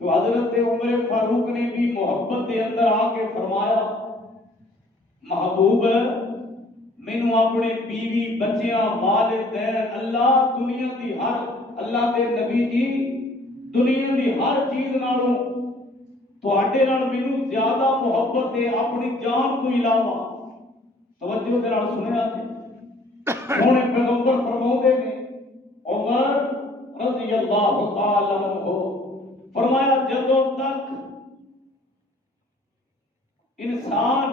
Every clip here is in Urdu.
تو حضرت عمر فاروق نے بھی محبت کے اندر آ کے فرمایا محبوب مینوں اپنے بیوی بچیاں والدین اللہ دنیا دی ہر اللہ دے نبی جی دنیا دی ہر چیز نالوں تواڈے نال مینوں زیادہ محبت ہے اپنی جان تو علاوہ. توجہ دے نال سنیا جی سونے پیغمبر فرماؤندے نے عمر رضی اللہ تعالی عنہ فرمایا جدوں تک انسان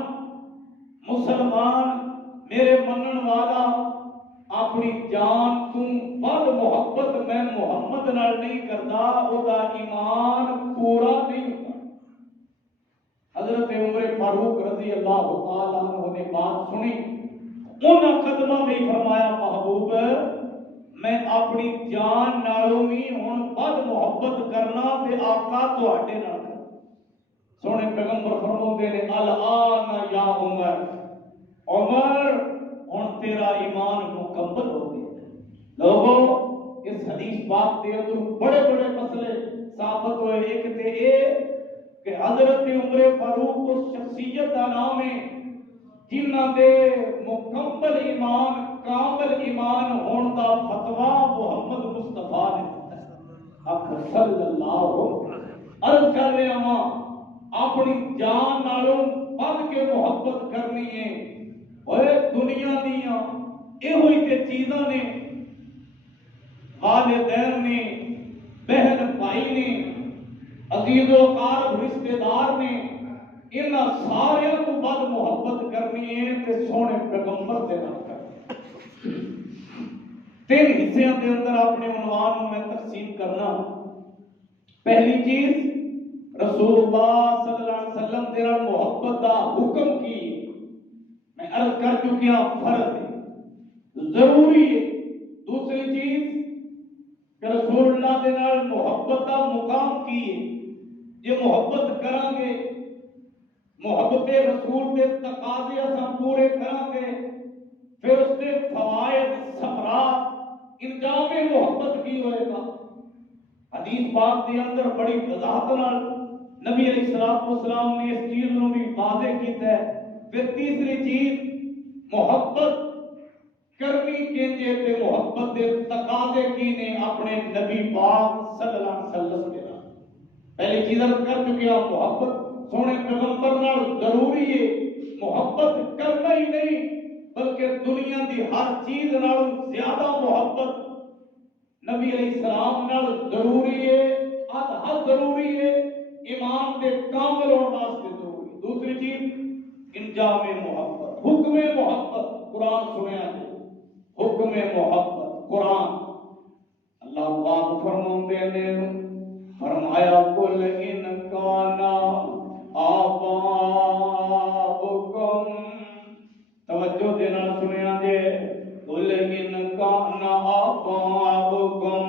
مسلمان میرے منن والا اپنی جان تو بد محبت میں محمد نال نہیں کرتا او دا ایمان پورا نہیں ہوتا. حضرت عمر فاروق رضی اللہ تعالی عنہ نے بات سنی انہاں قدموں میں فرمایا محبوب میں اپنی جان نالوں بھی ہن بد محبت کرنا تے آقا تواڈے نال کرنا. سونے پیغمبر فرماتے ہیں الان یا عمر عمر ہن تیرا ایمان مکمل ہو گیا. لوگوں اس حدیث پاک کے اندر بڑے بڑے مسئلے ثابت ہوئے. ایک تے اے کہ حضرت عمر فاروق اس شخصیت کا نام ہے جنہاں دے مکمل ایمان کامل ایمان ہون دا فتویٰ محمد مصطفیٰ نے حق صلی اللہ عرض کر رہے ہاں اپنی جان نالوں بد کے محبت کرنی ہے. اوے دنیا دیاں ایہی تے چیزاں نے والدین نے بہن بھائی نے عزیز و اقارب رشتہ دار نے انہاں سارے کو بد محبت کرنی ہے تے سونے پیغمبر دے نال کرنی. تین حصے دے اندر اپنے عنوان میں تقسیم کرنا. پہلی چیز رسول اللہ صلی اللہ علیہ وسلم تیرا محبت دا حکم کی میں عرض کر چکیا فرض ہے ضروری ہے. دوسری چیز کہ رسول اللہ دے نال محبت دا مقام کی ہے. یہ محبت کریں گے محبت رسول دے تقاضے اساں پورے کریں گے پھر اس کے فوائد ثمرات انجام محبت کی ہوئے گا. حدیث پاک دے اندر بڑی وضاحت نال نبی علیہ الصلوۃ والسلام نے اس چیز نو بھی واضح کیتا ہے. پھر تیسری چیز محبت کرنی کینجے تے محبت دے تقاضے کی نے اپنے نبی پاک صلی اللہ علیہ وسلم کے نال. پہلی چیز کر چکے ہیں محبت سونے پیغمبر نال ضروری ہے. محبت کرنا ہی نہیں بلکہ دنیا دی ہر چیز نال زیادہ محبت نبی علیہ السلام نال ضروری ہے. حد ضروری ہے ایمان دے کامل ہونے واسطے ضروری. دوسری چیز انجام محبت حکم محبت قرآن سنیا ہے. حکم محبت قرآن اللہ پاک فرماتے ہیں فرمایا کل ان کانا آباؤکم. توجہ دینا سنیا جے کل ان کانا آباؤکم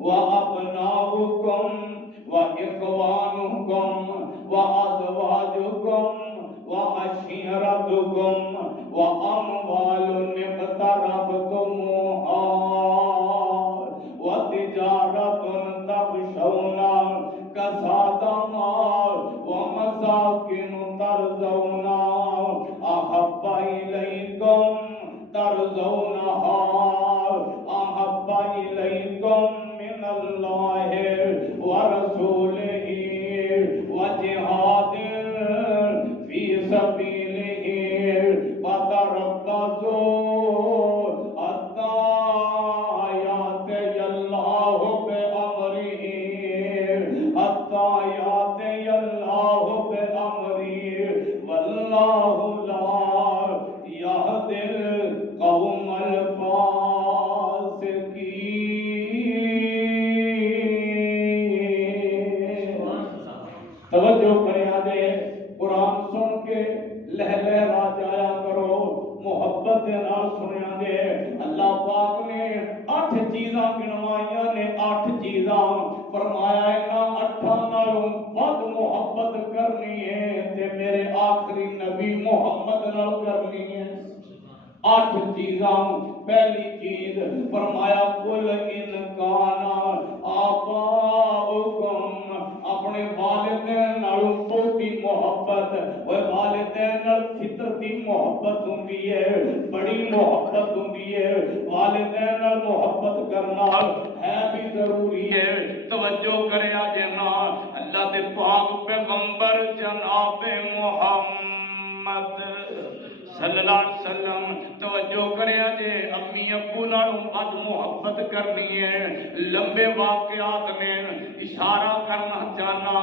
و ابناؤکم و اخوانکم و ازواجکم و عشیرتکم و اموال اقترفتموها و تجارت تخشون کسادها و مساکن ترضونها احب الیکم احب الیکم من اللہ ورسولہ وجہاد فی سبیلہ فتربصوا حتی یأتی اللہ بأمرہ حتی یأتی اللہ بأمرہ واللہ لا یہدی القوم الفاسقین. توجہ کریا دے قرآن سن کے لہلہا جایا کرو محبت دے نال سنیا دے. اللہ پاک نے 8 چیزاں گنوائیاں نے 8 چیزاں فرمایا انہاں 8 نالوں ود محبت کرنی ہے تے میرے آخری نبی محمد نال کرنی ہے. 8 چیزاں. پہلی چیز فرمایا کل ان کانا آباؤکم اپنے والدین نالوں بہتی محبت، اور والدین نال فطرتی محبت ہوندی ہے، بڑی محبت ہوندی ہے، والدین نال محبت کرنا ہے بھی ضروری ہے۔ توجہ کریا جنا اللہ دے پاک پیغمبر جناب محمد صلی اللہ علیہ وسلم، توجہ کریا جے امی ابو نالوں بد محبت کرنی ہے، لمبے واقعات نے اشارہ کرنا چاہنا۔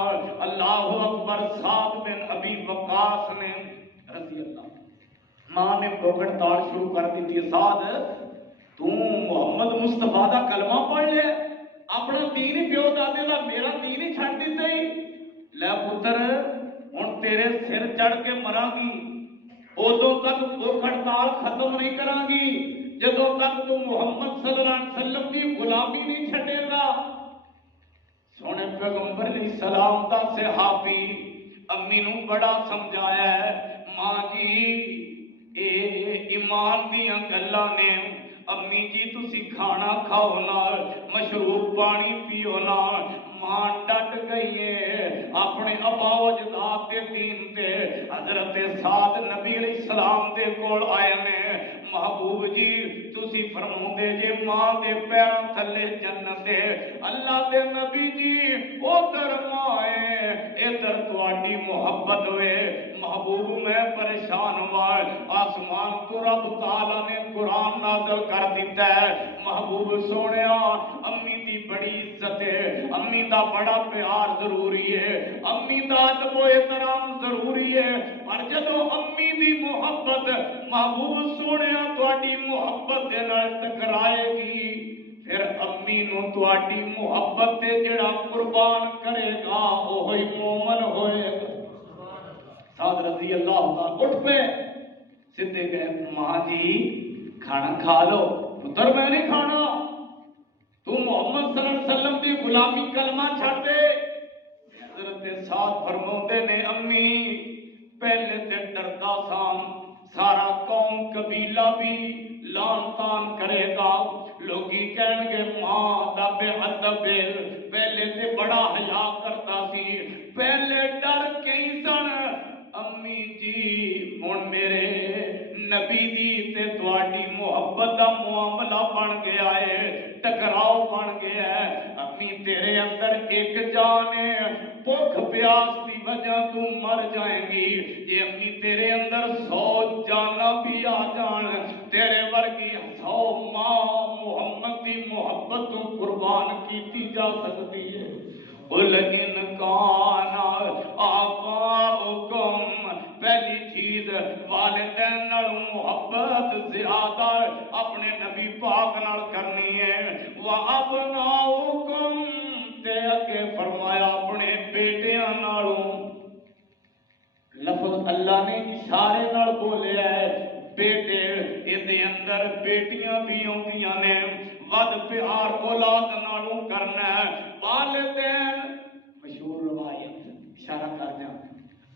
اللہ اکبر، سعد بن ابی وقاص نے رضی اللہ، ماں نے بھوک ہڑتال شروع کر دی تھی، سعد تو محمد مصطفیٰ دا کلمہ پڑھ لے، اپنا دین ہی پیو دادے دا میرا دین ہی چھڑ دیتا ہی، لے پتر ہن تیرے سر چڑھ کے مراں گی، ادو تک بھوک ہڑتال ختم نہیں کراں گی جدوں تک تو محمد صلی اللہ علیہ وسلم کی غلامی نہیں چھڈے گا۔ سونے پیغمبر علیہ السلام دا صحابی امی نو بڑا سمجھایا ہے، ماں جی اے ایمان دیاں گلاں نے، امی جی تسی کھانا کھاؤ نا، مشروب پانی پیو نا۔ ماں ڈٹ گئی ہے اپنے ابا و اجداد دے دین تے۔ حضرت سعد نبی علیہ السلام دے کول آئے نے، محبوب جی تسی فرماؤندے جے ماں دے پیراں تھلے جنت ہے، اللہ دے نبی جی ادھر ماں ہے ادھر تواڈی محبت ہوئے۔ محبوب میں پریشان ہوا، آسمان تو رب تعالی نے قرآن نازل کر دیتا ہے، محبوب سونیا امی دی بڑی عزت ہے، امی دا بڑا پیار ضروری ہے، امی دا ادب و احترام ضروری ہے، پر جدو امی دی محبت محبوب سونیا تواڈی محبت دے نال ٹکرائے گی، پھر امی نو تواڈی محبت تے جڑا قربان کرے گا وہی مومن ہوئے گا۔ سعد رضی اللہ عنہ اٹھ پہ سدھے گئے، ماں جی کھانا کھا لو۔ پتر میں نہیں کھانا، تو محمد صلی اللہ علیہ وسلم کی غلامی کلمہ چھڑ دے۔ حضرت سعد فرماتے نے، امی پہلے تے ڈردا سام، سارا قوم قبیلہ بھی لان تان کرے گا، لوگی کہن گے ماں دا بے ادب، پہلے تے بڑا حیا کرتا سی، پہلے ڈر کے ہی سن۔ امی جی ہن میرے نبی دی تے تواڈی محبت دا معاملہ بن گیا ہے، ٹکراؤ بن گیا ہے۔ امی تیرے اندر ایک جان ہے، بھوک پیاس دی وجہ تو مر جائیں گی، یہ امی تیرے اندر 100 جانا بھی آ جان، تیرے ورگی 100 ماں محمد دی محبت تو قربان کیتی جا سکتی ہے۔ قل ان کان آباؤکم، پہلی چیز والدین نال محبت زیادہ اپنے نبی پاک نال کرنی ہے، وابناؤکم تے اگے فرمایا اپنے بیٹیاں نالوں۔ لفظ اللہ نے اشارے نال بولیا ہے، بیٹے اے اندر بیٹیاں بھی ہوندیاں نے، ود پیار اولاد نالوں کرنا ہے۔ والدین مشہور روایت اشارہ کر دیا،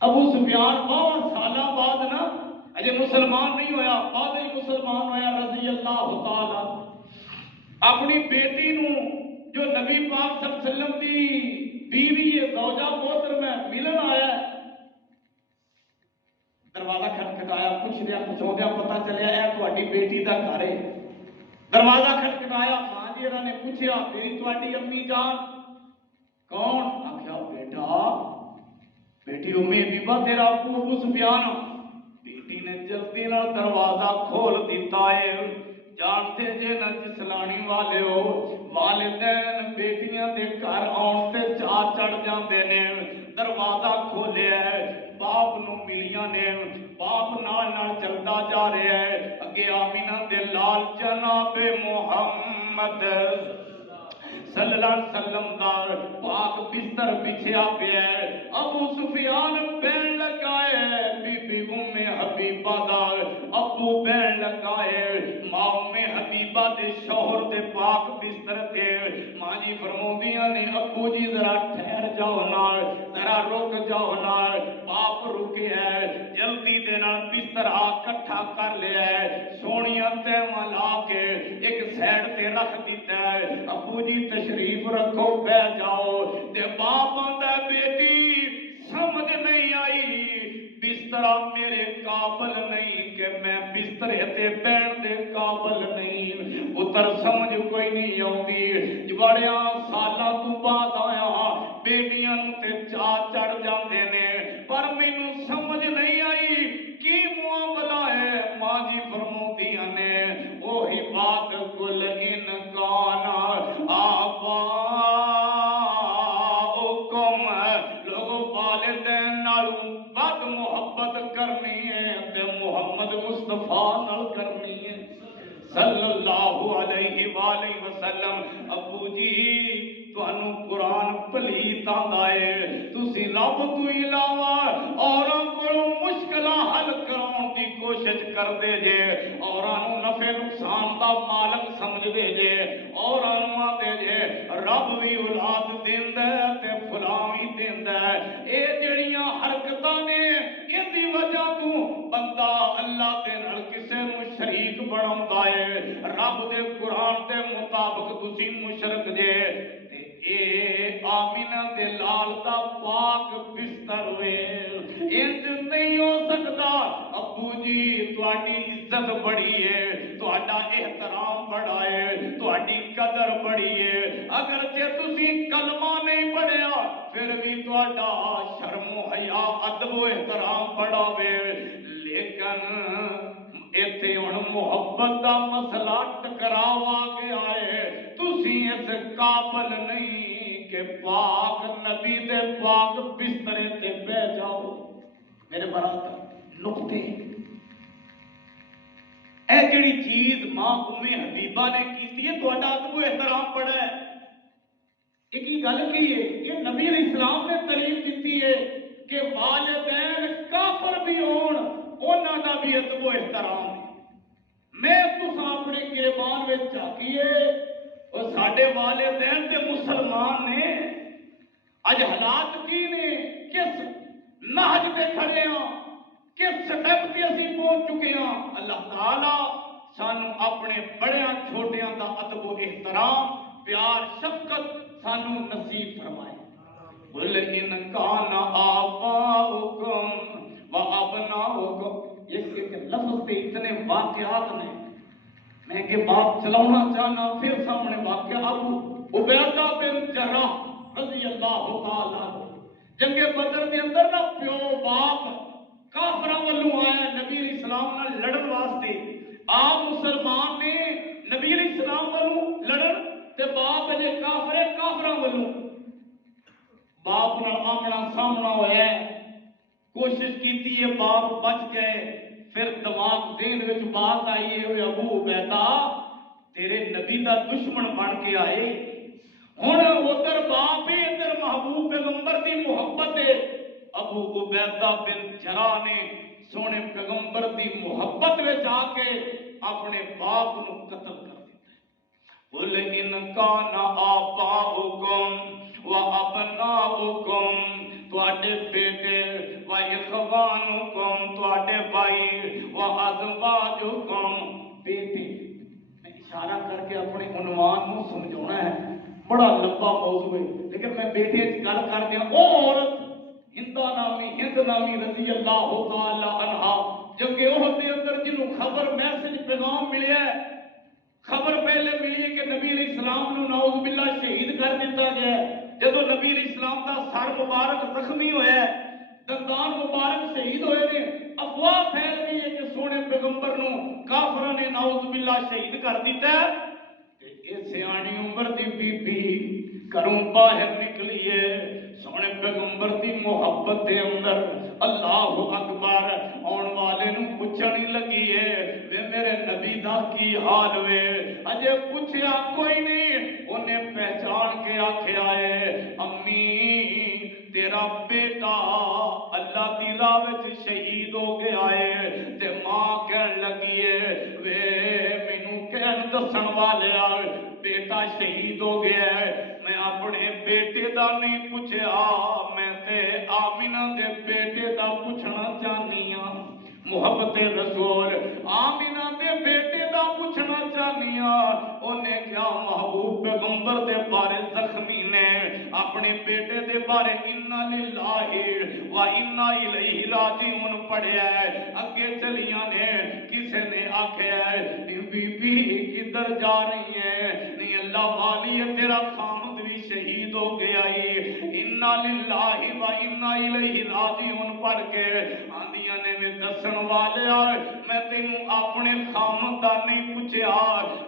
ابو سفیان 52 سالہ بعد نا اجے مسلمان نہیں ہویا، بعد ہی مسلمان ہویا رضی اللہ تعالی، اپنی بیٹی نو جو نبی پاک صلی اللہ علیہ وسلم دی بیوی ہے زوجہ پوتر میں ملن آیا ہے، دروازہ کھٹکھٹایا، پوچھدیا پچھوندیا پتہ چلیا اے تہاڈی بیٹی دا گھر ہے۔ دروازہ کھٹکھٹایا، ماں جی انہوں نے پوچھیا میری تہاڈی امی جان کون؟ آخیا بیٹا بیٹی امی حبیبہ تیرا ابو سفیان۔ بیٹی نے جلدی نال دروازہ کھول دیتا ہے، جانتے جے نہ جسلانی والے ہو، والدین بیٹیاں دے گھر آن تے چاہ چڑھ جاندے نے۔ دروازہ کھولیا ہے، باپ نو ملیاں نے، باپ نال نال چلدا جا رہا ہے، اگے آمینہ دے لال جناب محمد صلی اللہ علیہ وسلم دا پاک بستر بچھیا پیا ہے، ابو سفیان بہن لگائے، بی بی ام حبیبہ دا ابو بہن لگائے، ماں ام حبیبہ دے شوہر دے پاک بستر تے ماں جی فرماندیاں نے ابو جی ذرا ٹھہر جاؤ نا، ذرا رک جاؤ نا۔ باپ رکے ہے، جلدی دے نال بستر بستر کٹھا کر لیا ہے، سونیاں تیواں لا کے ایک سائڈ تے رکھ دیتا ہے، ابو جی تشریف رکھو پہ جاؤ، تے باپ آندا بیٹی سمجھ نہیں آئی، بستر میرے قابل نہیں کہ میں بسترے تے بیٹھ دے قابل نہیں، پتر سمجھ کوئی نہیں آتی، بڑیاں سالاں تو بعد آیا بیٹیاں تے چاہ چڑھ جاندے نے، پر مینوں سمجھ نہیں آئی کی معاملہ ہے، ماں جی فرماؤندیاں نے وہی بات کل ان کانا آبا حکم لوگوں والدین نالوں بد محبت کرنی ہے تے محمد مصطفیٰ نال کرنی ہے صلی اللہ علیہ وآلہ وسلم۔ ابو جی تانوں قرآن پلیت آندا ہے، تسی رب تو علاوہ اوراں کولوں مشکلاں حل کراؤن دی کوشش کردے جے، اوراں نوں نفع نقصان دا مالک سمجھدے جے، اوراں نوں آندے جے رب بھی اولاد دیندا ہے تے فلاں بھی دیندا ہے، اے جڑیاں حرکتاں نے ان دی وجہ تو بندہ اللہ دے نال کسے نوں شریک بناوندا ہے، رب دے قرآن دے مطابق تسی مشرک جے، تے اے آمینہ دے لال دا پاک بستر ہوئے انج نہیں ہو سکتا۔ ابو جی تہاڈی عزت بڑی ہے، تہاڈا احترام بڑا ہے، تہاڈی قدر بڑی ہے، اگرچہ تسی کلمہ نہیں پڑھیا پھر بھی تہاڈا شرم و حیا ادب و احترام بڑا ہوئے، لیکن ایتھے ہن محبت دا مسئلہ ٹکراو آ گیا ہے، تسی اس قابل نہیں کہ پاک نبی دے پاک بسترے تے بیٹھ جاؤ۔ میرے برادر نقطے اے جڑی چیز ماں ام حبیبہ نے کیتی ہے تہاڈا ادب و احترام بڑا ہے، ایک ہی گل کی ہے یہ نبی علیہ السلام نے تعلیم دیتی ہے کہ والدین کافر بھی ہون انہاں دا بھی ادب و احترام ہے۔ میں تساں اپنے گریبان وچ جھاکیے اور ساڈے والدین تے مسلمان نے اج حالات کی نے، کس نہج تے کھڑے ہاں، کس سٹیپ تے اسی پہنچ چکے ہاں، اللہ تعالی سانو اپنے بڑیاں چھوٹیاں دا ادب و احترام پیار شفقت سانو نصیب فرمائے۔ قل ان کان آباؤکم و ابناؤکم، یہ لفظ پہ اتنے واقعات نے، میں کہ بات چلانا چاہنا پھر سامنے واقعہ ابو عبیدہ بن جراح رضی اللہ تعالیٰ جنگ بدر کے اندر نہ پیو باپ کافراں والوں آیا نبی علیہ السلام نال لڑن واسطے، آپ مسلمان نے نبی علیہ السلام والوں لڑن تے باپ نے کافراں والوں باپ نال آمنا سامنا ہوا ہے، کوشش کیتی ہے باپ بچ گئے، پھر دماغ ذہن وچ بات آئی ہے ابو عبیدہ تیرے نبی دا دشمن بن کے آئے، ہن ادھر باپ ہے ادھر محبوب پیغمبر دی محبت ہے، ابو عبیدہ بن جراح نے سونے پیغمبر دی محبت وچ آ کے اپنے باپ نو قتل کر دیتا ہے۔ قل ان کان آباؤکم و ابناؤکم، تواڈے بیٹے و اخوانکم، تواڈے بھائی و ازواجکم، بیٹے میں اشارہ کر کے اپنے عنوان نو سمجھانا ہے، بڑا لمبا موضوع ہے لیکن میں بیٹے گل کر دیا، او عورت ہند نامی رضی اللہ تعالی عنہا جنگ احد کے اندر جنوں خبر میسج پیغام ملیا ہے، خبر پہلے ملی ہے کہ نبی علیہ السلام نو نعوذ باللہ شہید کر دیتا گیا ہے، جدو نبی علیہ السلام دا سر مبارک زخمی ہویا ہے، دندان مبارک شہید ہوئے نے، افواہ پھیل گئی ہے کہ سونے پیغمبر نو کافراں نے نعوذ باللہ شہید کر دیتا ہے، تے سیانی عمر دی بی بی گھروں باہر نکلی ہے، سونے پیغمبر دی محبت دے اندر اللہ اکبر آن والے نو پوچھنی لگی ہے وے میرے نبی دا کی حال وے، اجے پوچھیا کوئی نہیں، انہیں پہچان کے آکھیا ہے امی تیرا بیٹا اللہ دی راہ وچ شہید ہو گیا ہے، تے ماں کہن لگی ہے وے مینوں کہن دسن والیا بیٹا شہید ہو گیا ہے، میں اپنے بیٹے دا نہیں پوچھیا، میں تے آمینہ دے بیٹے دا پوچھنا چاہنی ہاں، محبت رسول آمینہ دے بیٹے دا پوچھنا چاہنی انہیں کیا محبوب پیغمبر دے بارے زخمی نے اپنے بیٹے دے بارے انا للہ و انا الیہ راجعون پڑھیا ہے اگے چلیاں نے کسے نے آکھیا ہے بی بی کدھر جا رہی ہے نہیں اللہ والی ہے تیرا خامد بھی شہید ہو گیا ہی انا للہ و انا الیہ راجعون پڑھ کے آندیاں نے میں دسن والے میں تینوں اپنے خامد دا نہیں پوچھیا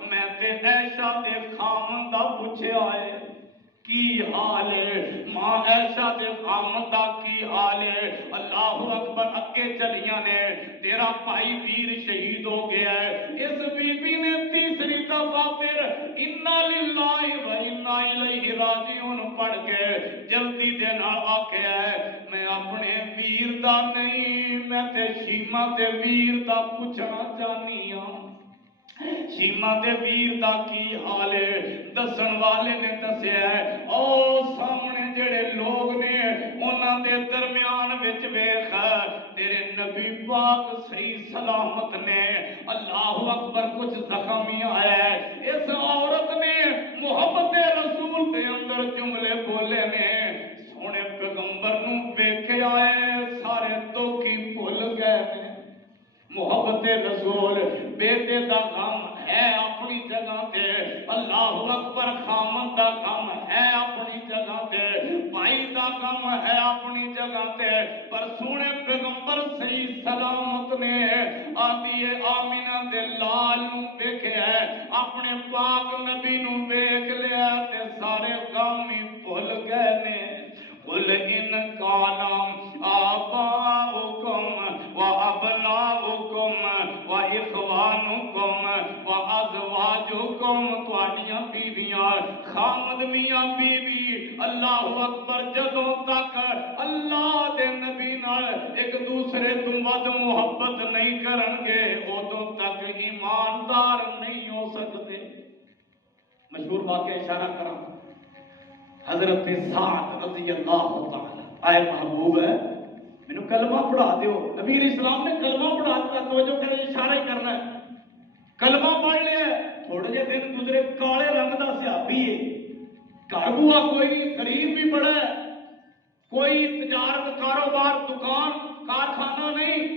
میں تے عائشہ دے خامد دا پوچھیا ہے کی حال ہے ماں عائشہ دے خامد دا کی حال ہے اللہ اکبر اکے چلیاں نے تیرا بھائی ویر شہید ہو گیا ہے اس بی بی نے تیسری دفعہ پھر انا للہ و انا الیہ راجعون پڑھ کے جلدی دے نال آکھیا ہے میں اپنے ویر دا نہیں میں تے شیما دے ویر دا پوچھنا چاہنی ہوں شیما دے ویر دا کی حال ہے دسن والے نے دسیا ہے او سامنے جڑے لوگ نے انہاں دے درمیان وچ ویکھ تیرے نبی پاک صحیح سلامت نے اللہ اکبر کچھ زخمی آیا ہے اس عورت نے محبت رسول دے اندر جملے بولے نے سونے پیغمبر نو ویکھیا ہے سارے دکھی بھول گئے محبت رسول بیٹے دا غم ہے اپنی جگہ تے اللہ اکبر خامد دا غم ہے اپنی جگہ تے بھائی دا غم ہے اپنی جگہ تے پر سونے پیغمبر صحیح سلامت نے آدھی آمینہ دے لال نو ویکھیا ہے اپنے پاک نبی نو ویکھ لیا تے سارے غم ہی بھول گئے نے قل ان کان آباؤکم و ابناؤکم و اخوانکم و ازواجکم تواڈیاں بیویاں خامد میاں بیوی اللہ اکبر جدوں تک اللہ دے نبی نال ایک دوسرے تو ود محبت نہیں کرن گے ادوں تک ایماندار نہیں ہو سکتے مشہور واقعہ اشارہ کراں حضرت سعد رضی اللہ تعالی آئے محبوب ہے میں نے کلمہ پڑھا دیو نبی علیہ السلام نے کلمہ پڑھا دیا توجہ کرے اشارہ ہی کرنا ہے کلمہ پڑھ لیا تھوڑے جے دن گزرے کالے رنگ دا صحابی ہے گھر بوا کوئی نہیں غریب بھی بڑا ہے کوئی تجارت کاروبار دکان کارخانہ نہیں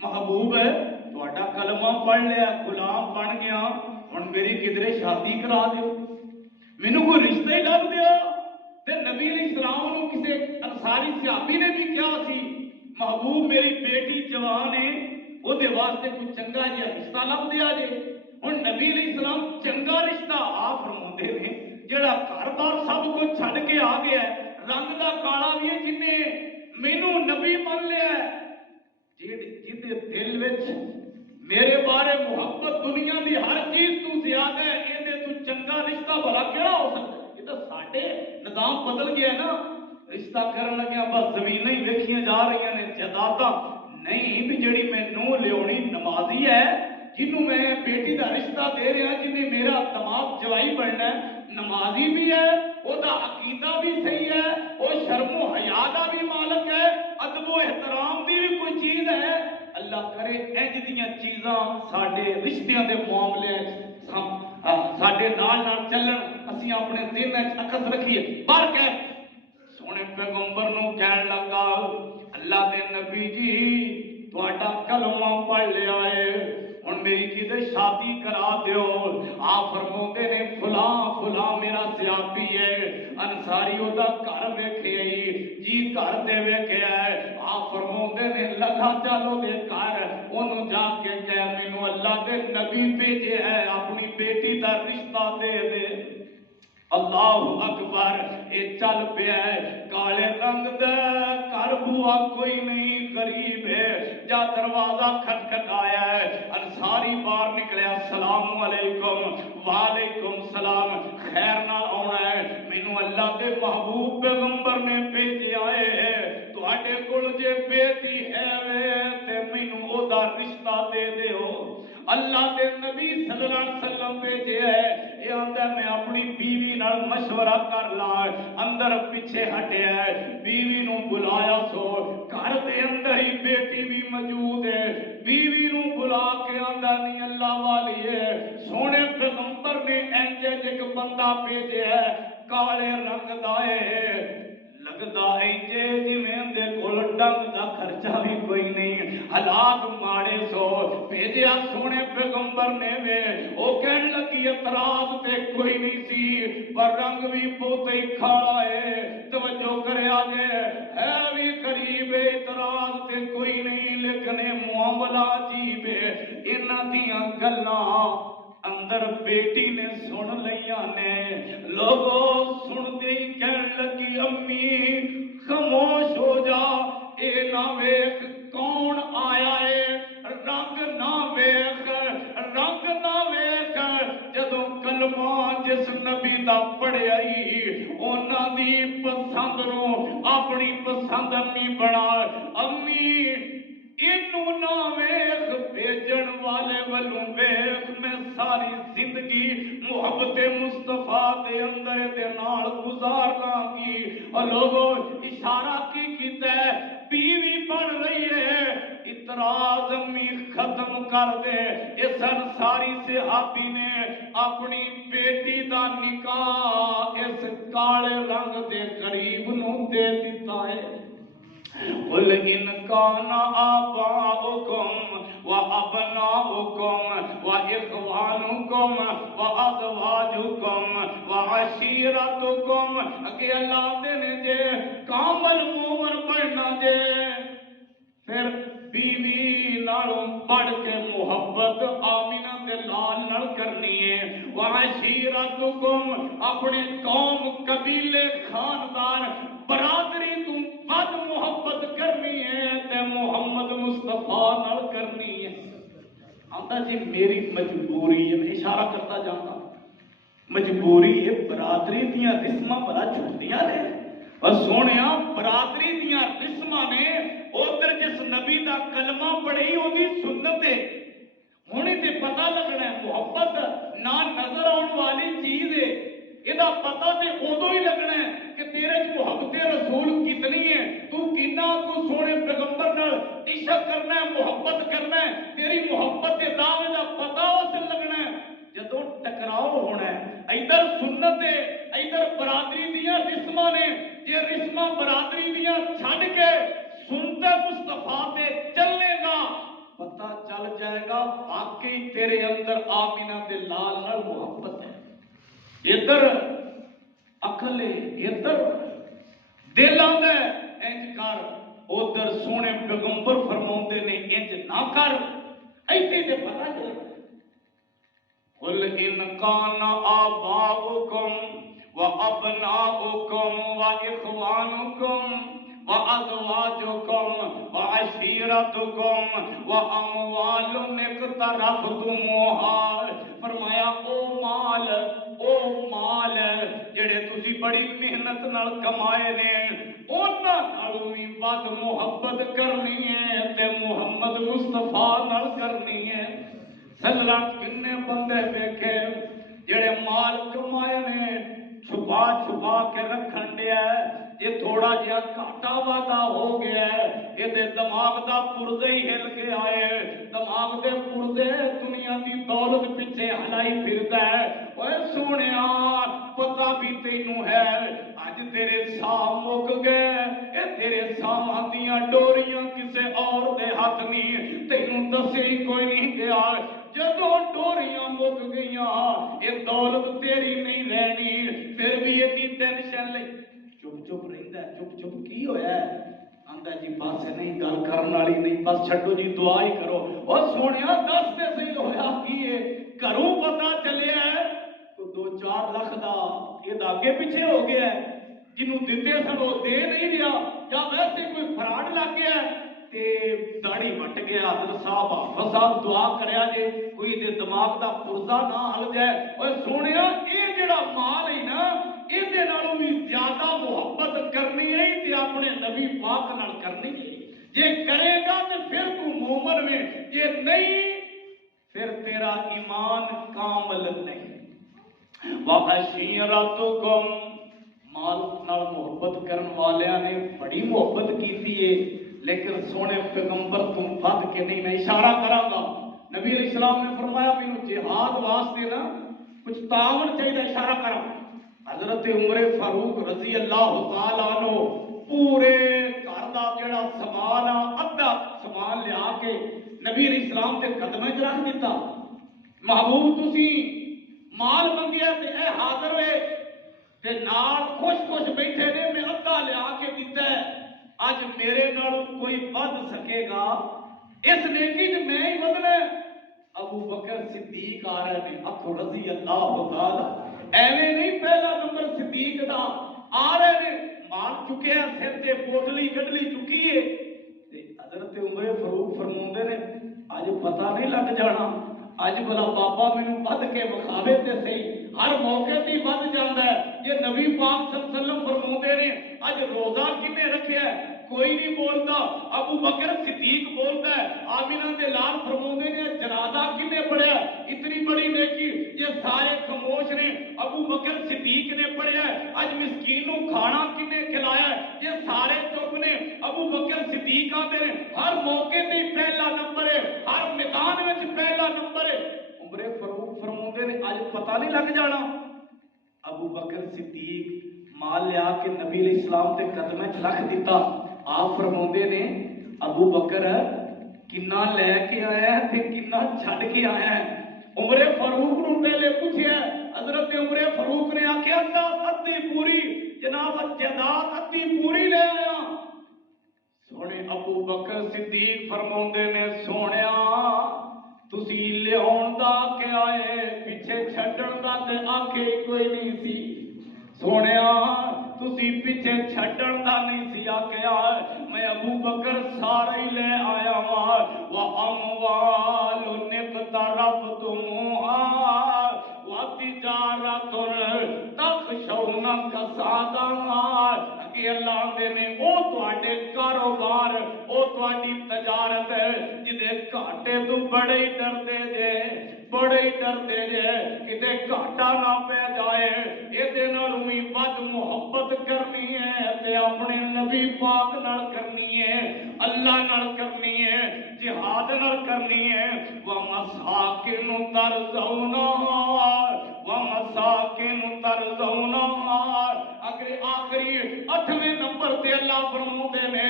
محبوب ہے تہاڈا کلمہ پڑھ لیا غلام بن گیا ہن میری کدھرے شادی کرا دیو مینوں کوئی رشتہ ہی لب دیا تے نبی علیہ السلام نو کسے انصاری صحابی نے بھی کیا سی محبوب میری بیٹی جوان ہے او دے واسطے کوئی چنگا جہا رشتہ لب دیا جے ہن نبی علیہ السلام چنگا رشتہ آپ فرماندے نے جڑا گھر بار سب کچھ چھڈ کے آ گیا ہے رنگ دا کالا بھی ہے جنے مینوں نبی مان لیا ہے جدے دل وچ میرے بارے محبت دنیا دی ہر چیز تو زیادہ ہے اے دے تو چنگا رشتہ بھلا کیڑا ہو سکتا ہے یہ تو ساڈے نظام بدل گیا نا رشتہ کرن لگیا بس زمیناں ہی ویکھیاں جا رہی نے جائیداداں نہیں بھی جڑی مینوں لیونی نمازی ہے جنوں میں بیٹی دا رشتہ دے رہا جنہیں میرا دماغ جوائی بننا ہے نمازی بھی ہے او دا عقیدہ بھی صحیح ہے او شرم و حیا دا بھی مالک ہے ادب و احترام دی بھی کوئی چیز ہے اللہ کرے انج دیاں چیزاں ساڈے رشتیاں دے معاملے ساڈے نال چلن اسی اپنے ذہن وچ اکس رکھیے بار کہ سونے پیغمبر نو کہن لگا اللہ دے نبی جی تہاڈا کلمہ پڑھ لیا ہے ہن میری کدے شادی کرا دیو آپ فرماتے نے فلاں فلاں میرا سیاپی ہے انصاری او دا گھر ویکھیا جی گھر تے ویکھیا ہے آپ فرماتے نے لگا چلو دے گھر اونوں جا کے کہہ مینوں اللہ دے نبی بھیجے ہے اپنی بیٹی دا رشتہ دے دے اللہ اکبر اے چل پیا ہے کالے رنگ دے گھر بوا کوئی نہیں غریب ہے جا دروازہ کھٹکھٹایا ہے انصاری باہر نکلیا السلام علیکم وعلیکم السلام خیر نال آنا ہے مینوں اللہ دے محبوب پیغمبر نے بھیجیا ہے تواڈے کول جے بیٹی ہے وے تے مینوں او دا رشتہ دے دیو اللہ دے نبی صلی اللہ علیہ وسلم بھیجے ہے اے یہ آندا میں اپنی بیوی نال مشورہ کر لا، اندر پیچھے ہٹیا، بیوی نو بلایا سو، گھر دے اندر ہی بیٹی بھی موجود ہے، بیوی نو بلا کے آندا نہیں اللہ والی ہے، سونے پیغمبر نے انج ایک بندہ بھیجیا ہے کالے رنگ دا ہے، لگدا انجے جویں دے کول ڈنگ دا خرچہ بھی کوئی نہیں، حالات ماڑے سو، بھیجیا سونے پیغمبر نے وے، او کہن لگی اعتراض تے کوئی نہیں سی پر رنگ بھی بہت ہی کھاڑا ہے، توجہ کریا جے ہے بھی قریب ہے، اعتراض تے کوئی نہیں لیکن معاملہ عجیب ہے، انہاں دیاں گلاں اندر بیٹی نے سن لیاں نے، لوگوں سن دے ہی کہن لگی امی خاموش ہو جا، اے نہ ویکھ کون آیا ہے، رنگ نہ ویکھ، رنگ نہ ویکھ، جدوں کلمہ جس نبی دا پڑھیا ہی انہاں دی پسند نو اپنی پسند امی بنا، امی اینو نہ ویکھ بھیجن والے ولوں ویکھ میں ساری زندگی محبت مصطفیٰ دے اندر دے نال گزار لاں گی، اور لوگوں اشارہ کی کیتا ہے بیوی بن رہی ہے، اعتراض امی ختم کر دے، اس انصاری صحابی نے اپنی بیٹی دا نکاح اس کالے رنگ دے غریب نو دے دیتا ہے۔ قل ان كان آباؤكم وابناؤكم واخوانكم وازواجكم وعشيرتكم، اگے اللہ دے نے جے کامل مومن بننا جے پھر بیوی نالوں بڑھ کے محبت آمینہ دے لال نال کرنی ہے، وعشیرتکم اپنے قوم قبیلے خاندان برادری تو بد محبت کرنی ہے تے محمد مصطفیٰ نال کرنی ہے۔ آتا جی میری مجبوری ہے، میں اشارہ کرتا جاتا مجبوری ہے، برادری دیاں رسماں بڑا چھوٹیاں نے، اور سونیا برادری دیاں رسماں نے ادھر جس نبی دا کلمہ پڑھی وہ دی سنت ہے، ہونے تے پتہ لگنا ہے محبت نہ نظر آنے والی چیز ہے، یہ پتہ تے ادو ہی لگنا ہے کہ تیرے محبت رسول کتنی ہے، تو کنا کو سونے پیغمبر نال عشق کرنا ہے، محبت کرنا ہے، تیری محبت کے دعوے دا پتہ اس لگنا ہے جدوں ٹکراؤ ہونا ہے، ادھر سنت ہے ادھر برادری دیاں رسماں نے، یہ رسماں برادری دیاں چھڈ کے سنت مصطفیٰ تے چلنے گا پتہ چل جائے گا واقعی تیرے اندر آمینہ دے لال نال محبت ہے، ادھر عقل ہے ادھر دل آندا ہے انج کر، ادھر سونے پیغمبر فرماؤندے نے انج نہ کر، ایتھے تے پتہ چل قل ان كان آباؤكم وابناؤكم واخوانكم وازواجكم وعشيرتكم واموال اقترفتموها، فرمایا او مال جڑے تسی بڑی محنت نال کمائے نے انہاں نال وی ود محبت کرنی ہے تے محمد مصطفیٰ نال کرنی ہے۔ سلام کنے بندے دیکھے جڑے مال کمائے نے چھپا چھپا کے رکھن دیا ہے، یہ تھوڑا جہا گھاٹا واٹا ہو گیا ہے، یہ دماغ دا پردے ہی ہل کے آئے، دماغ دے پردے دنیا دی دولت پیچھے ہلائی پھرتا ہے، اوے سونیا پتہ بھی تینوں ہے اج تیرے ساہ مک گئے، اے تیرے ساواں دیاں ڈوریاں کسے اور دے ہاتھ نہیں، تینوں دسے ہی کوئی نہیں گیا، جدوں ڈوریاں مک گئیاں یہ دولت تیری نہیں رہنی، پھر بھی اتنی ٹینشن لے چپ چپ رہندا ہے، چپ چپ کی ہویا ہے، آندا جی بس نہیں گل کرن والی نہیں، بس چھڈو جی دعا ہی کرو، او سونیا دس تے صحیح ہویا کی ہے، گھروں پتہ چلیا ہے تو 2-4 لاکھ دا یہ اگے پیچھے ہو گیا ہے، جنوں دتے سن وہ دے نہیں رہا، یا ویسے کوئی فراڈ لگ گیا ہے تے داڑھی وٹ گیا، حضرت صاحب حافظ صاحب دعا کریا جے کوئی دے دماغ دا پرزا نہ ہل جائے، اور سونیا یہ جڑا مال ہے نا یہ نالوں بھی زیادہ محبت کرنی ہے تے اپنے نبی پاک نال کرنی ہے، جے کرے گا تو پھر تو مومن میں، جے نہیں پھر تیرا ایمان کامل نہیں۔ وعشیرتکم مال نال محبت کرن والیاں نے بڑی محبت کیتی ہے لیکن سونے پیغمبر تم بد کے نہیں. میں اشارہ کراں گا نبی علیہ السلام نے فرمایا مینوں جہاد واسطے نا کچھ تعاون چاہیے. اشارہ کراں حضرت عمر فاروق رضی اللہ تعالی عنہ پورے گھر دا جڑا سامان ادھا سامان لیا کے نبی علیہ السلام کے قدمیں رکھ دیتا. محبوب تسی مال منگیا تے اے حاضر ہے تے نال خوش خوش بیٹھے نے میں ادھا لیا کے دیتا ہے. اج میرے نال کوئی ود سکے گا اس نیکی تے میں ہی ودنا. ابو بکر صدیق آ رہے نے اکو رضی اللہ تعالی ایویں نہیں پہلا نمبر صدیق دا آ رہے نے مال چکیا سر تے بوتلی گڈلی چکی ہے. حضرت عمر فاروق فرماندے نے اج پتہ نہیں لگ جانا اج بلا بابا مینوں بد کے مخاوے تے صحیح ہر موقع تے بد جاندا ہے. یہ نبی پاک صلی اللہ علیہ وسلم فرماندے نے اج روزہ کنے رکھیا ہے کوئی نہیں بولتا. ابو بکر صدیق بولتا ہے. آمینہ دے لال فرماندے نے جنازہ کنے پڑھیا اتنی بڑی نیکی یہ سارے خاموش نے ابو بکر صدیق نے پڑھیا ہے. اج مسکین نو کھانا کنے کھلایا ہے یہ سارے چپ نے ابو بکر صدیق آتے ہیں. ہر موقع تے پہلا نمبر ہے ہر میدان وچ پہلا نمبر ہے. عمر فاروق فرماندے نے اج پتہ نہیں لگ جانا. ابو بکر صدیق مال لیا کے نبی علیہ السلام کے قدمیں رکھ دیتا. آپ فرماندے نے ابو بکر کنا لے کے آیا ہے تے کنا چھڈ کے آیا ہے. عمر فاروق نو پہلے پوچھیا حضرت عمر فاروق نے آکھیا ادھی پوری جناب جائیداد ادھی پوری لے آیا. سونے ابو بکر صدیق فرماندے نے سونیا تسی لیاون دا کہ آئے پیچھے چھڈن دا تے آکھے کوئی نہیں سی. سونیا تسی پیچھے چھڈن دا نہیں سی آکھیا میں ابو بکر سارے ہی لے آیا وا واموال نقترفتموها وتجارت تخشون کسادها. کہ اللہ دے نے او تواڈے کاروبار او تواڈی تجارت جدے گھاٹے تو بڑے ہی ڈردے جے بڑے ہی ڈردے جے کتے گھاٹا نہ پہ جائے. اے نال وی ود محبت کرنی ہے تے اپنے نبی پاک نال کرنی ہے اللہ نال کرنی ہے جہاد نال کرنی ہے. ومساکن ترضونها ومساکن ترضونها. اگر آخری 8ویں نمبر تے اللہ فرماندے نے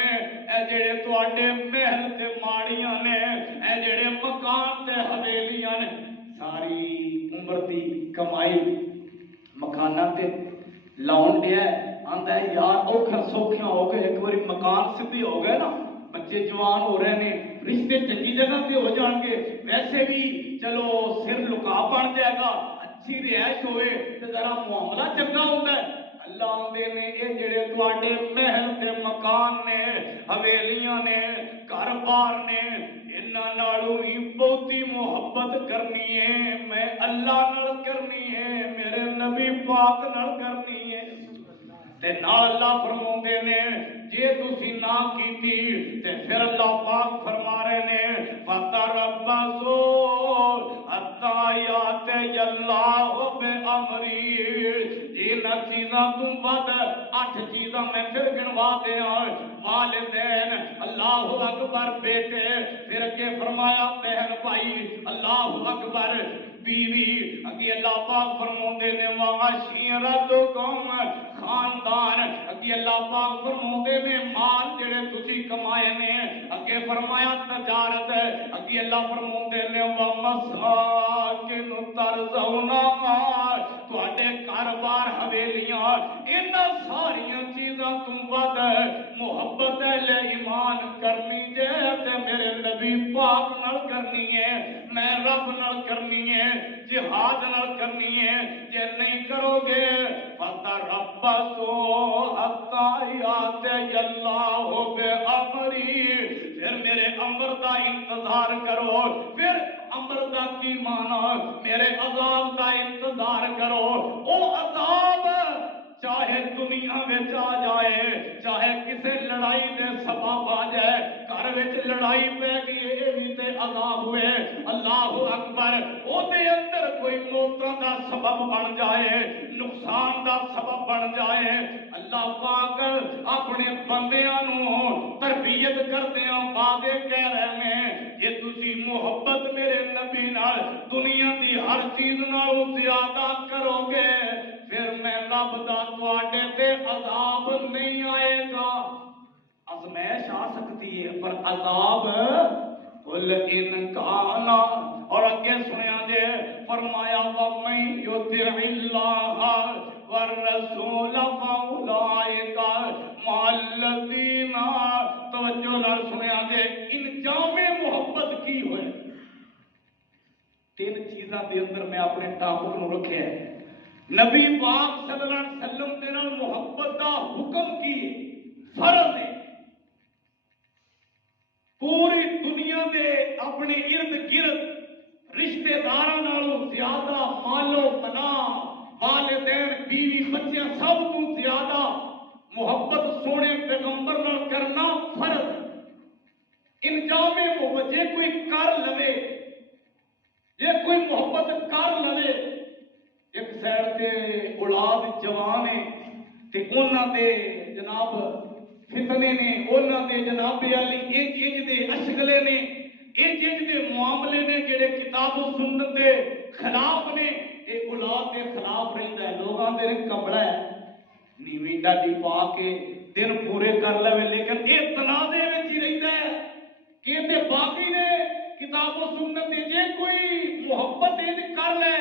اے جڑے تواڈے محل تے ماڑیاں نے اے جڑے مکان تے حویلیاں نے ساری عمر دی کمائی مکاناں تے لاؤن دیا آندا ہے یار اوکھا سوکھیاں ہو گئے ایک باری مکان سدھی ہو گئے نا بچے جوان ہو رہے نے رشتے چنگی جگہ تے ہو جان گے ویسے بھی چلو سر لکا بن جائے گا اچھی رہائش ہوئے تے ذرا معاملہ چنگا ہوتا ہے. اللہ آندے نے اے جڑے تواڈے محل تے مکان نے حویلیاں نے گھر بار نے انہاں نالوں ہی بہتی محبت کرنی ہے میں اللہ نال کرنی ہے میرے نبی پاک نال کرنی ہے. تے نال اللہ فرماندے نے جے تسی نہ کیتی تے پھر اللہ پاک فرما رہے نے فتربصوا حتی یاتی اللہ بامری. جن چیزاں تم بعد 8 چیزاں میں پھر گنوا دیا والدین اللہ اکبر بیٹے پھر کے فرمایا بہن بھائی اللہ اکبر بیوی اگے اللہ پاک فرماندے نے وعشیرتکم خاندان اگے اللہ پاک فرماندے نے مال جڑے تسی کمائے نے اگے فرمایا تجارت اگے اللہ فرماندے نے ومساکن ترضونها تواڈے کاروبار حویلیاں انہاں ساریاں چیزاں تم ود محبت اہل ایمان کرنی جے تے میرے نبی پاک نال کرنی ہے میں رب نال کرنی ہے جہاد نال کرنی ہے. جے نہیں کرو گے فتربصوا حتی یاتی اللہ بامری. پھر میرے امر دا انتظار کرو. پھر امر دا کی معنی میرے عذاب دا انتظار کرو. او عذاب چاہے دنیا وچ آ جائے چاہے کسے لڑائی دے سبب آ جائے گھر وچ لڑائی پہ گئی اے بھی تے عذاب ہوئے اللہ اکبر او دے اندر کوئی موتاں دا سبب بن جائے نقصان دا سبب بن جائے اللہ پاک اپنے بندیاں نو تربیت کردیاں وعدے کہہ رہے ہیں کہ تسی محبت میرے نبی نال دنیا دی ہر چیز نالوں زیادہ کرو گے پھر میں رب دا تواڈے تے عذاب نہیں آئے گا آزمائش آ سکتی ہے پر عذاب قل ان کانا اور اگے سنیا جے فرمایا وَمَن يُطِعِ اللَّهَ وَالرَّسُولَ فَأُولَٰئِكَ مَعَ الَّذِينَ توجہ نال سنیا جے انجام محبت کی ہوئے تین چیزاں دے اندر میں اپنے ٹاپک نو رکھیا ہے نبی پاک صلی اللہ علیہ وسلم دے نال محبت دا حکم کی فرض ہے پوری دنیا دے اپنے ارد گرد رشتہ داراں نالوں زیادہ مالو منا والدین بیوی بچے سب تو زیادہ محبت سونے پیغمبر نال کرنا فرض انجام محبت جے کوئی کر لوے جے کوئی محبت کر لوے ایک سائڈ تے اولاد جوان ہے تے انہاں دے جناب فتنے نے انہاں دے جناب علی انج دے اشغلے نے انج دے معاملے نے جڑے کتاب و سنت دے خلاف نے اے اولاد دے خلاف رہندا ہے لوگاں دے کمڑا ہے نیویں ڈاڈی پا کے دن پورے کر لوے لیکن اے تنازع وچ ہی رہندا ہے کہ تے باقی نے کتاب و سنت دے جے کوئی محبت انج کر لے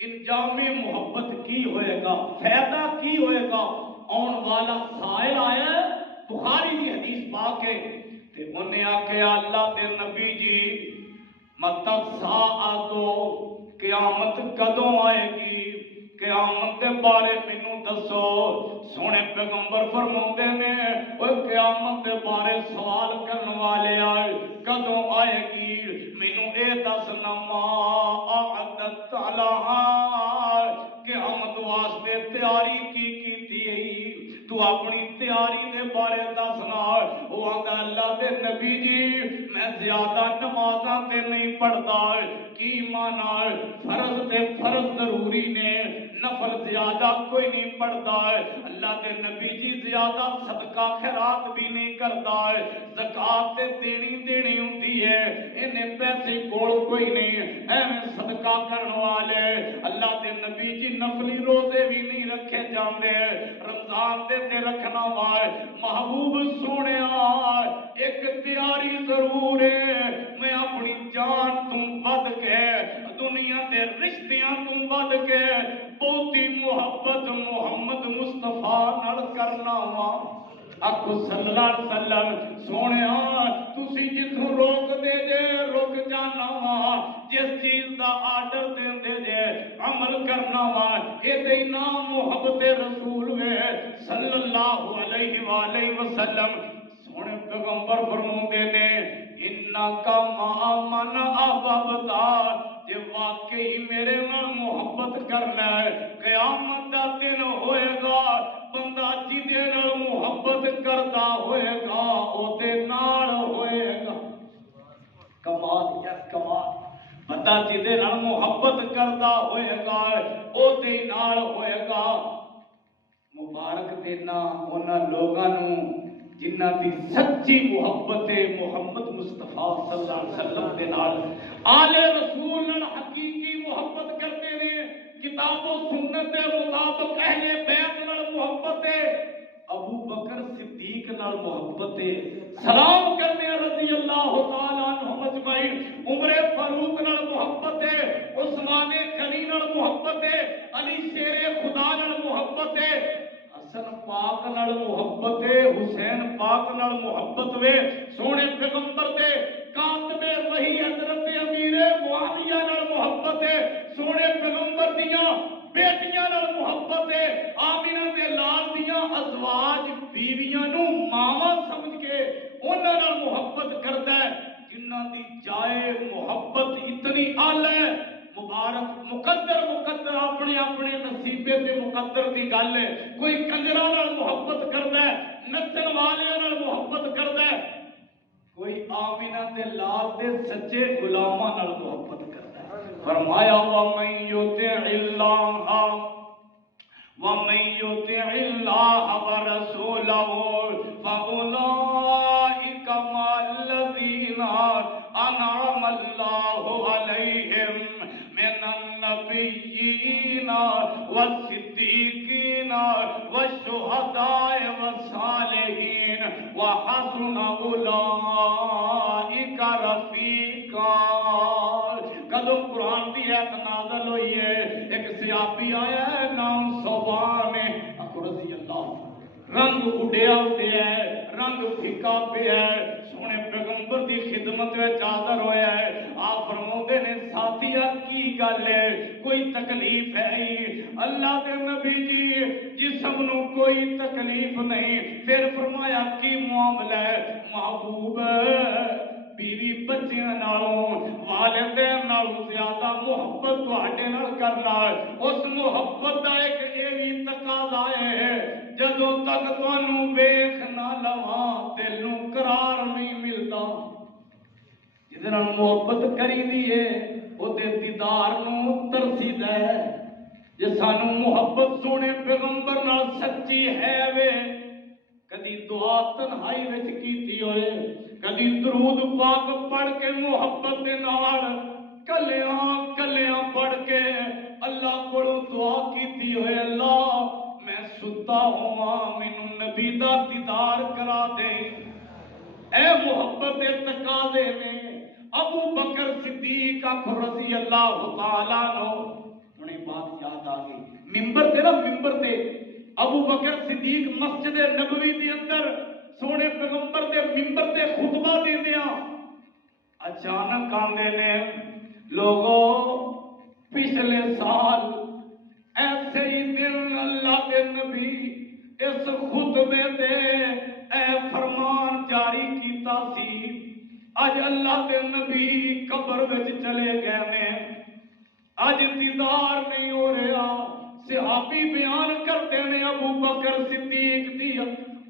انجام محبت کی ہوئے گا فائدہ کی ہوئے گا آن والا سائل آیا بخاری کی حدیث پاک ہے تے انہیں آکھیا اللہ دے نبی جی متی الساعۃ قیامت کدوں آئے گی قیامت دے بارے مینوں دسو سونے پیغمبر فرماندے نے او قیامت دے بارے سوال کرن والے آئے کدوں آئے گی مینوں اے دس نما اعدت لہا قیامت واسطے تیاری کی کیتی ہے تو اپنی تیاری دے بارے دسنا او آندا اللہ دے نبی جی میں زیادہ نمازاں تے نہیں پڑھدا کی معنی فرض تے فرض ضروری نے نفل زیادہ کوئی نہیں پڑھدا اللہ دے نبی جی زیادہ صدقہ خیرات بھی نہیں کردا زکات تے دینی ہوندی ہے انہیں پیسے کول کوئی نہیں ایویں صدقہ کرن والے اللہ دے نبی جی نفلی روزے بھی نہیں رکھے جاندے رمضان دے تے رکھنا وائے محبوب سونیا ایک تیاری ضرور ہے میں اپنی جان تو ود کے دنیا دے رشتیاں تو ود کے بہتی محبت محمد مصطفیٰ نال کرنا وا آکھو صلی اللہ علیہ وسلم سونیا تسی جتھوں روک دے جے رک جانا وا جس چیز دا آرڈر دیندے جے عمل کرنا وا اے تے نام محبت رسول وے صلی اللہ علیہ وآلہ وسلم سونے پیغمبر فرماندے نے انکا ما من احببتا جے واقعی میرے نال محبت کرنا ہے قیامت دا دن ہوئے گا بندہ جدے نال محبت کردا ہوئے گا او دے نال ہوئے گا کمال یا کمال بندہ جدے نال محبت کردا ہوئے گا او دے نال ہوئے گا مبارک دینا انہاں لوگاں نو جنہ دی سچی محبت محمد مصطفیٰ صلی اللہ علیہ وسلم دے نال آل رسول نال حقیقی محبت کرتے ہیں کتاب و سنت دے مطابق اہل بیت نال محبت ہے ابو بکر صدیق نال محبت ہے سلام کرنے رضی اللہ تعالی عنہم اجمعین عمر فاروق نال محبت ہے عثمان غنی نال محبت ہے علی شیر خدا نال محبت ہے حسن پاک نال محبت ہے حسین پاک نال محبت وے سونے پیغمبر دے کاتب وحی حضرت امیر معاویہ نال محبت ہے سونے پیغمبر دیاں بیٹیاں نال محبت ہے آمینہ دے لال دیاں ازواج بیویاں نو ماما سمجھ کے انہاں نال محبت کردا ہے جنہاں دی جائے محبت اتنی اعلی ہے مبارک مقدر اپنے اپنے نصیبے تے مقدر دی گل ہے کوئی کنجراں نال محبت کردا ہے نچن والیاں نال محبت کردا ہے کوئی آمینہ دے لال دے سچے غلاماں نال محبت کردا ہے۔ فرمایا وَمَن يُطِعِ اللَّهَ وَمَن يُطِعِ اللَّهَ وَرَسُولَهُ فَأُولَٰئِكَ مَعَ الَّذِينَ أَنْعَمَ اللَّهُ عَلَيْهِم مِّنَ النَّبِيِّينَ وَالصِّدِّيقِينَ وَالشُّهَدَاءِ وَالصَّالِحِينَ وَحَسُنَ أُولَٰئِكَ رَفِيقًا۔ کدو قرآن کی ایت نازل ہوئی ہے، ایک صحابی آیا ہے نام صوبان رضی اللہ، رنگ اڈیا پیا ہے، رنگ پھیکا پیا ہے، سونے پیغمبر دی خدمت میں حاضر ہویا ہے۔ آپ فرماتے نے ساتھیا کی گل ہے، کوئی تکلیف ہے ہی؟ اللہ دے نبی جی جسم نو کوئی تکلیف نہیں، پھر فرمایا کی معاملہ ہے؟ محبوب بیوی بچیاں نالوں والدین نالوں زیادہ محبت تواڈے نال کرنا ہے۔ اس محبت دا ایک ایویں تقاضا ہے جدوں تک تانوں ویکھ نہ لواں دل نوں قرار نہیں ملدا۔ جس نال محبت کری دی ہے او دے دیدار نوں ترسیدا ہے۔ جے سانوں محبت سونے پیغمبر نال سچی ہے وے، کدی دعا تنہائی وچ کیتی ہوئے، کدی درود پاک پڑھ کے محبت دے نال کلیاں کلیاں پڑھ کے اللہ کولوں دعا کیتی ہوئے، اللہ میں ستا ہواں مینوں نبی دا دیدار کرا دے۔ اے محبت دے تقاضے نے ابو بکر صدیق رضی اللہ تعالیٰ عنہ، انہیں بات یاد آ گئی، ممبر تے نا ممبر تے ابو بکر صدیق مسجد نبوی دی اندر سونے پیغمبر دے ممبر تے خطبہ دیندیاں اچانک آندے نے لوگوں پچھلے سال ایسے ہی دن اللہ کے نبی اس خطبے تے اے فرمان جاری کیتا سی، اج اللہ کے نبی قبر وچ چلے گئے نے، اج دیدار نہیں ہو رہا۔ صحابی بیان کرتے ہیں ابو بکر صدیق دی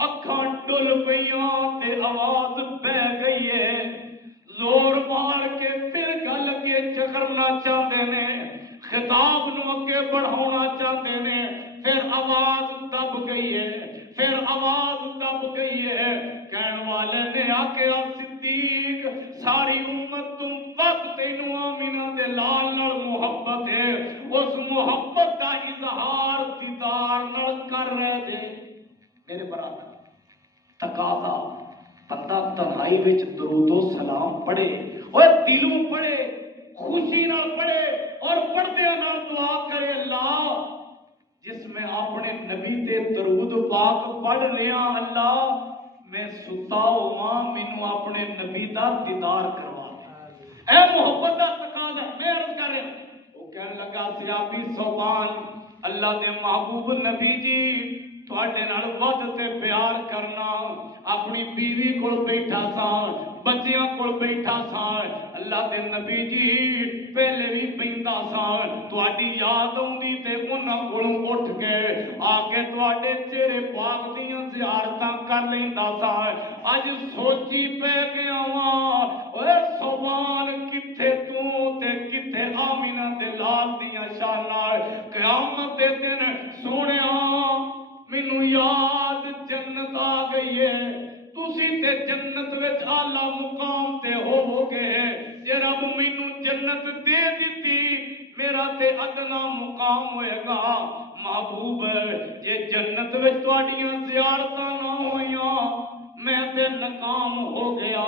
اکھاں ڈل پیاں تے آواز بہ گئی ہے، زور مار کے پھر گل کے چکرنا چاہتے ہیں، خطاب نو اگے بڑھانا چاہتے ہیں، پھر آواز دب گئی ہے، پھر آواز دب گئی ہے۔ کہن والے نے آکھیا صدیق ساری امت تم وقت تینوں آمینہ دے لال نال محبت ہے، اس محبت کا اظہار دیدار نال کر رہے تھے۔ میرے برادر تقاضا بندہ تنہائی وچ درود و سلام پڑھے اور دلوں پڑھے، خوشی نال پڑھے اور پڑھدیاں نال دعا کرے، اللہ جس میں اپنے نبی تے درود پاک پڑھ لیا، اللہ میں ستا ہواں مینوں اپنے نبی دا دیدار کروا دے۔ اے محبت دا تقاضا میں عرض کر رہا، وہ کہنے لگا صحابی صوبان اللہ دے محبوب نبی جی تواڈے نال ود تے پیار کرنا، اپنی بیوی کول بیٹھا سا، بچیاں کول بیٹھا سا، اللہ دے نبی جی پہلے بھی بیندا سا، تواڈی یاد آوندی تے انہاں کولوں اٹھ کے آ کے تواڈے چہرے پاک دیاں زیارتاں کر لیندا سا۔ اج سوچی پہ گیا واں اوے صوبان کتھے تو تے کتھے آمینہ دے لال دیاں شاناں، قیامت دے دن سونیا مینوں یاد جنت آ گئی ہے، تسی تے جنت وچ اعلی مقام تے ہوو گے، جے رب مینوں جنت دے دتی میرا تے ادنا مقام ہوئے گا۔ محبوب جے جنت وچ تواڈیاں زیارتاں نہ ہویاں میں تے ناکام ہو گیا۔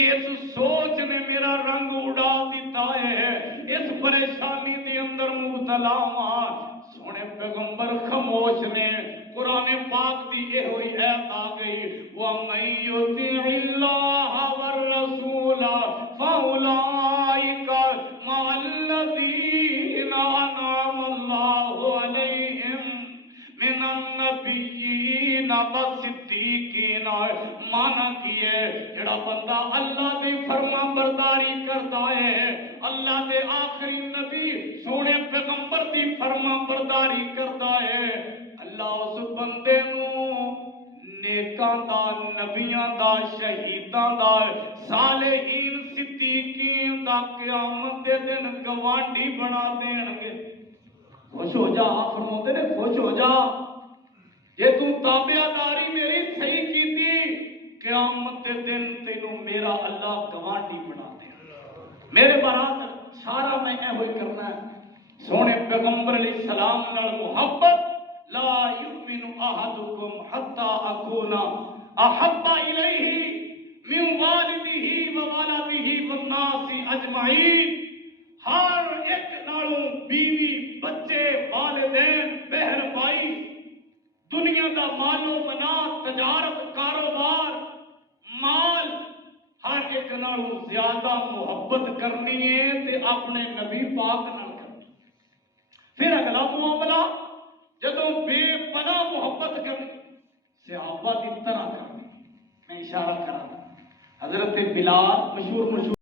اس سوچ نے میرا رنگ اڑا دیتا ہے، اس پریشانی دے اندر مبتلا ہاں۔ سونے پیغمبر خاموش نے، قرآن پاک دی یہ ہوئی ایت آ گئی، وَمَن يُطِعِ اللَّهَ وَالرَّسُولَ فَأُولَٰئِكَ مَعَ الَّذِينَ أَنْعَمَ اللَّهُ عَلَيْهِم مِّنَ النَّبِيِّينَ وَالصِّدِّيقِينَ۔ مانا کی ہے جڑا بندہ اللہ دی فرما برداری کرتا ہے، اللہ دے آخری نبی سونے پیغمبر دی فرما برداری کرتا ہے، اللہ اس بندے نو نیکاں دا، نبیاں دا، شہیداں دا، صالحین صدیقین دا قیامت دے دن گوانڈی بنا دین گے۔ خوش ہو جا، فرماتے نے خوش ہو جا جے تو تابعداری میری صحیح کیتی، قیامت دے دن تینوں میرا اللہ گوانڈی بنا دے۔ میرے برات سارا میں اے ہوئی کرنا ہے، سونے پیغمبر علیہ السلام نال محبت، لا یؤمن احدکم حتی اکون احب الیہ من والدہ وولدہ والناس اجمعین۔ ہر ایک نالوں بیوی، بچے، والدین، بہن بھائی، دنیا دا مال و منات، تجارت، کاروبار، مال، ہر ایک نالوں زیادہ محبت کرنی ہے تے اپنے نبی پاک نال کرنی۔ پھر اگلا معاملہ جدوں بے پناہ محبت کرنی، صحابہ دی طرح کرنی۔ میں اشارہ کراں، حضرت بلال مشہور